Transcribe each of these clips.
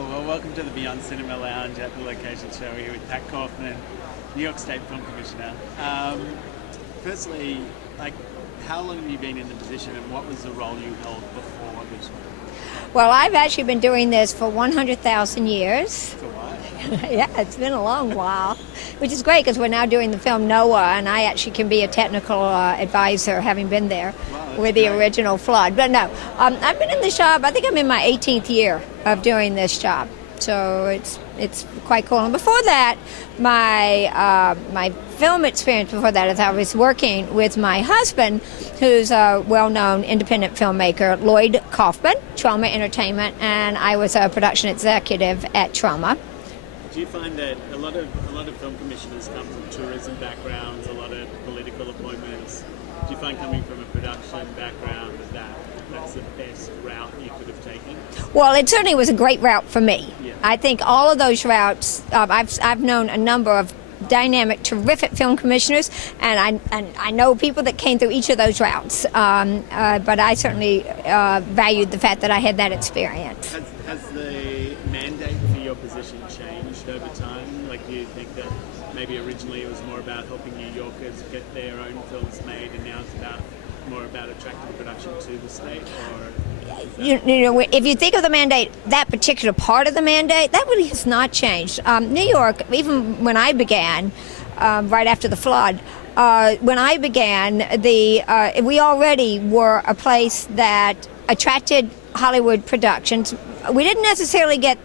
Well, welcome to the Beyond Cinema Lounge at the Location Show here with Pat Kaufman, New York State Film Commissioner. Firstly, how long have you been in the position and what was the role you held before this one? Well, I've actually been doing this for 100,000 years. For what? Yeah, it's been a long while, which is great because we're now doing the film Noah, and I actually can be a technical advisor, having been there with the original Flood. But no, I've been in this job, I think I'm in my 18th year of doing this job. So it's quite cool. And before that, my film experience before that is I was working with my husband, who's a well-known independent filmmaker, Lloyd Kaufman, Trauma Entertainment, and I was a production executive at Trauma. Do you find that a lot of film commissioners come from tourism backgrounds, a lot of political appointments? Do you find coming from a production background that's the best route you could have taken? Well, it certainly was a great route for me. Yeah. I think all of those routes, I've known a number of dynamic, terrific film commissioners, and I know people that came through each of those routes. But I certainly valued the fact that I had that experience. Has the mandate for your position changed over time? Like, do you think that maybe originally it was more about helping New Yorkers get their own films made, and now it's more about attracting production to the state? Or you know, if you think of the mandate, that particular part of the mandate, that really has not changed. New York, even when I began, right after the flood, when I began, we already were a place that attracted Hollywood productions. We didn't necessarily get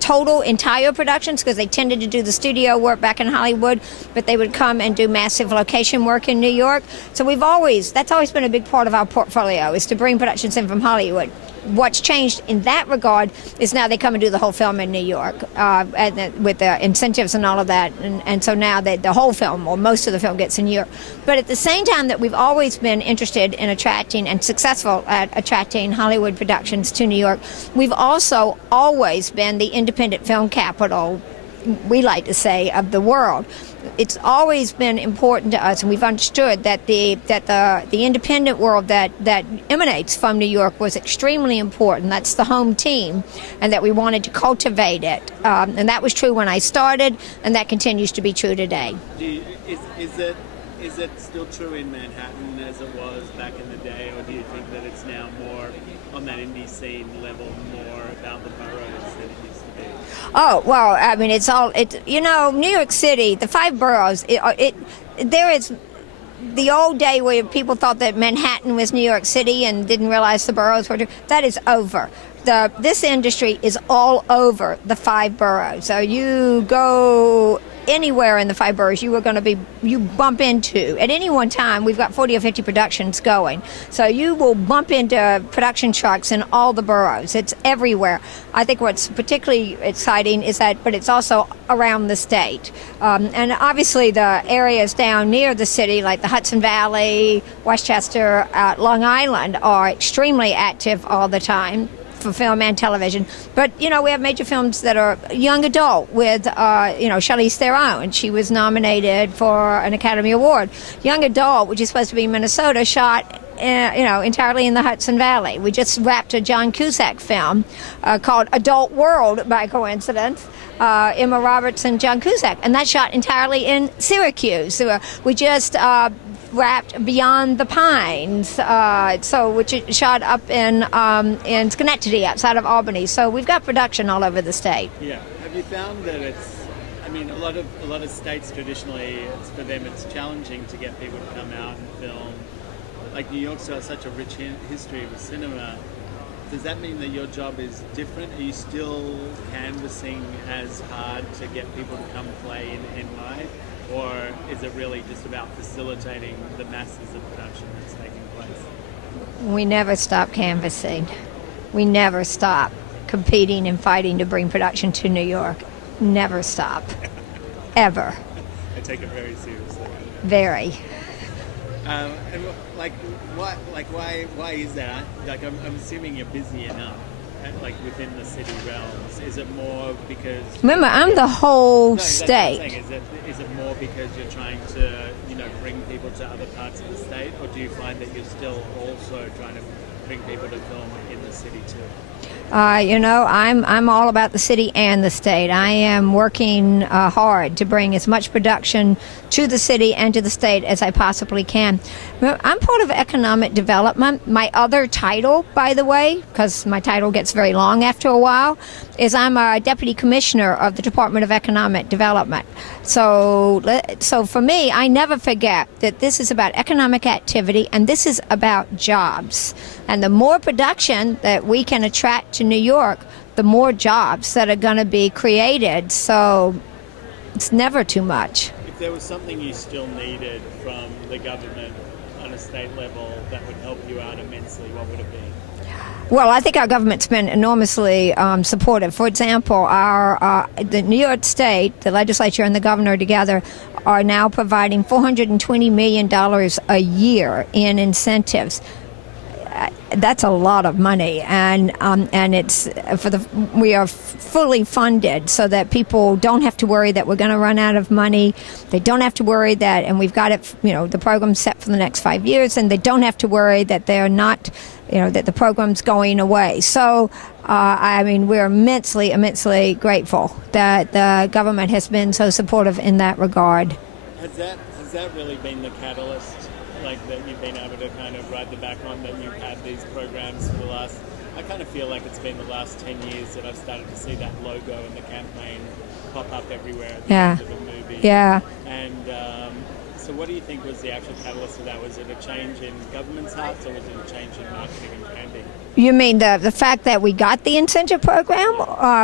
total entire productions because they tended to do the studio work back in Hollywood, but they would come and do massive location work in New York. So that's always been a big part of our portfolio, is to bring productions in from Hollywood. What's changed in that regard is now they come and do the whole film in New York, with the incentives and all of that, and so now the whole film, or most of the film, gets in New York. But at the same time that we've always been interested in attracting and successful at attracting Hollywood productions to New York, we've also always been the independent film capital, we like to say, of the world. It's always been important to us, and we've understood that the independent world that emanates from New York was extremely important. That's the home team, and that we wanted to cultivate it. And that was true when I started, and that continues to be true today. Is it still true in Manhattan as it was back in the day, or do you think that it's now more on that indie scene level, more about the boroughs than it used to be? Oh, well, I mean, New York City, the 5 boroughs, there is the old day where people thought that Manhattan was New York City and didn't realize the boroughs were. That is over. This industry is all over the 5 boroughs. So you go anywhere in the 5 boroughs, you bump into, at any one time, we've got 40 or 50 productions going. So you will bump into production trucks in all the boroughs. It's everywhere. I think what's particularly exciting is that, but it's also around the state. And obviously the areas down near the city, like the Hudson Valley, Westchester, Long Island, are extremely active all the time for film and television. But, we have major films that are young adult with, Charlize Theron. She was nominated for an Academy Award. Young adult, which is supposed to be in Minnesota, shot entirely in the Hudson Valley. We just wrapped a John Cusack film called Adult World, by coincidence. Emma Roberts and John Cusack, and that's shot entirely in Syracuse. We just wrapped Beyond the Pines, which is shot up in Schenectady, outside of Albany. So we've got production all over the state. Yeah. Have you found that a lot of states traditionally, it's challenging to get people to come out and film. Like New York's got such a rich history with cinema. Does that mean that your job is different? Are you still canvassing as hard to get people to come play in NY? Or is it really just about facilitating the masses of production that's taking place? We never stop canvassing. We never stop competing and fighting to bring production to New York. Never stop. Ever. I take it very seriously. Very. And why is that? I'm assuming you're busy enough, within the city realms. Is it more because? Remember, I'm the whole state. Is it more because you're trying to, bring people to other parts of the state, or do you find that you're still also trying to bring people to film in the city too? I'm all about the city and the state. I am working hard to bring as much production to the city and to the state as I possibly can. I'm part of economic development. My other title, by the way, because my title gets very long after a while, is I'm a deputy commissioner of the Department of Economic Development. So for me, I never forget that this is about economic activity and this is about jobs. And the more production that we can attract to New York, the more jobs that are going to be created. So it's never too much. If there was something you still needed from the government on a state level that would help you out immensely, what would it be? Well, I think our government's been enormously supportive. For example, the New York State, the legislature and the governor together are now providing $420 million a year in incentives. That's a lot of money, and it's we are fully funded so that people don't have to worry that we're going to run out of money. They don't have to worry that, and we've got it. The program's set for the next 5 years, and they don't have to worry that they're not, that the program's going away. So, we're immensely grateful that the government has been so supportive in that regard. Has that really been the catalyst? Like that you've been able to kind of ride the back on, that you've had these programs for the last, I kind of feel like it's been the last 10 years that I've started to see that logo in the campaign pop up everywhere at the end of the movie. Yeah. And so what do you think was the actual catalyst of that? Was it a change in government's hearts or was it a change in marketing and branding? You mean the fact that we got the incentive program?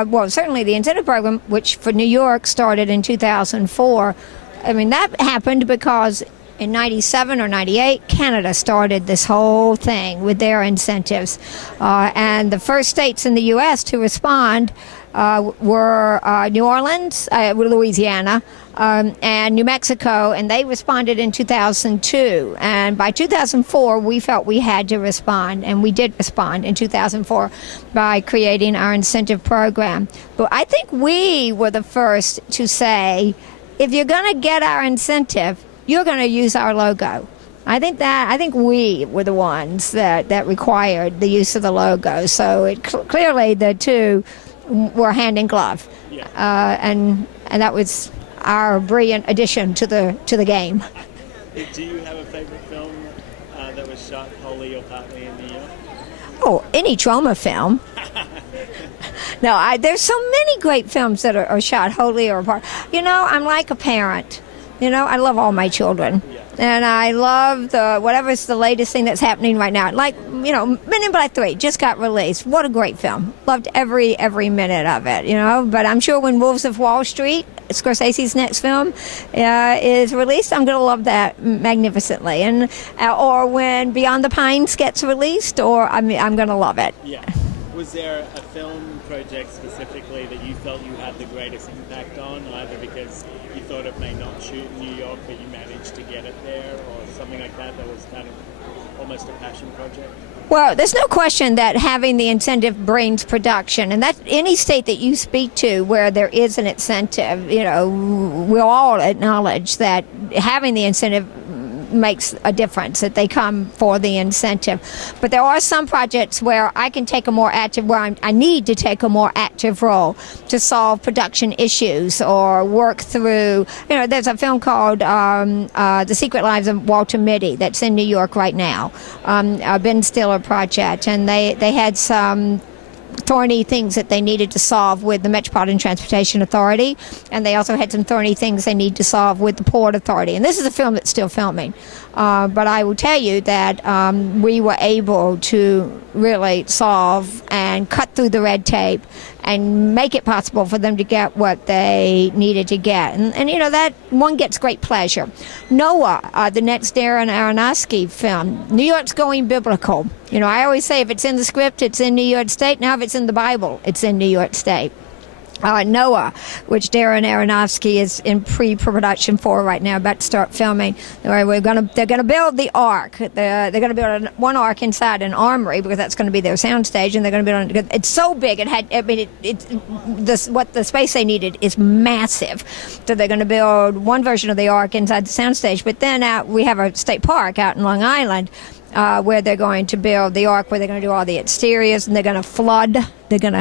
Well, certainly the incentive program, which for New York started in 2004. That happened because in 97 or 98, Canada started this whole thing with their incentives. And the first states in the U.S. to respond were New Orleans, Louisiana, and New Mexico, and they responded in 2002. And by 2004, we felt we had to respond, and we did respond in 2004 by creating our incentive program. But I think we were the first to say, if you're going to get our incentive, you're going to use our logo. I think we were the ones that required the use of the logo. So clearly the two were hand in glove, and that was our brilliant addition to the game. Do you have a favorite film that was shot wholly or partly in New York? Oh, any trauma film. No, there's so many great films that are shot wholly or part. I'm like a parent. I love all my children. And I love whatever's the latest thing that's happening right now. Like, Men in Black 3 just got released. What a great film. Loved every minute of it, But I'm sure when Wolves of Wall Street, Scorsese's next film, is released, I'm going to love that magnificently. And or when Beyond the Pines gets released, I'm going to love it. Yeah. Was there a film project specifically that you felt you had the greatest impact on, either because you thought it may not shoot in New York, but you managed to get it there, or something like that was kind of almost a passion project? Well, there's no question that having the incentive brings production, and that any state that you speak to where there is an incentive, we'll all acknowledge that having the incentive makes a difference, that they come for the incentive. But there are some projects where I can take a more active, I need to take a more active role to solve production issues or work through, there's a film called The Secret Lives of Walter Mitty that's in New York right now, a Ben Stiller project, and they had some thorny things that they needed to solve with the Metropolitan Transportation Authority, and they also had some thorny things they need to solve with the Port Authority. And this is a film that's still filming. But I will tell you that we were able to really solve and cut through the red tape and make it possible for them to get what they needed to get. And that one gets great pleasure. Noah, the next Darren Aronofsky film, New York's going biblical. I always say if it's in the script, it's in New York State. Now if it's in the Bible, it's in New York State. Noah, which Darren Aronofsky is in pre-production for right now, about to start filming. They're going to build the Ark. They're going to build one Ark inside an armory because that's going to be their soundstage, and they're going to build. It's so big. What the space they needed is massive. So they're going to build one version of the Ark inside the soundstage. But then we have a state park out in Long Island. Where they're going to build the Ark, where they're going to do all the exteriors, and they're going to flood they're going to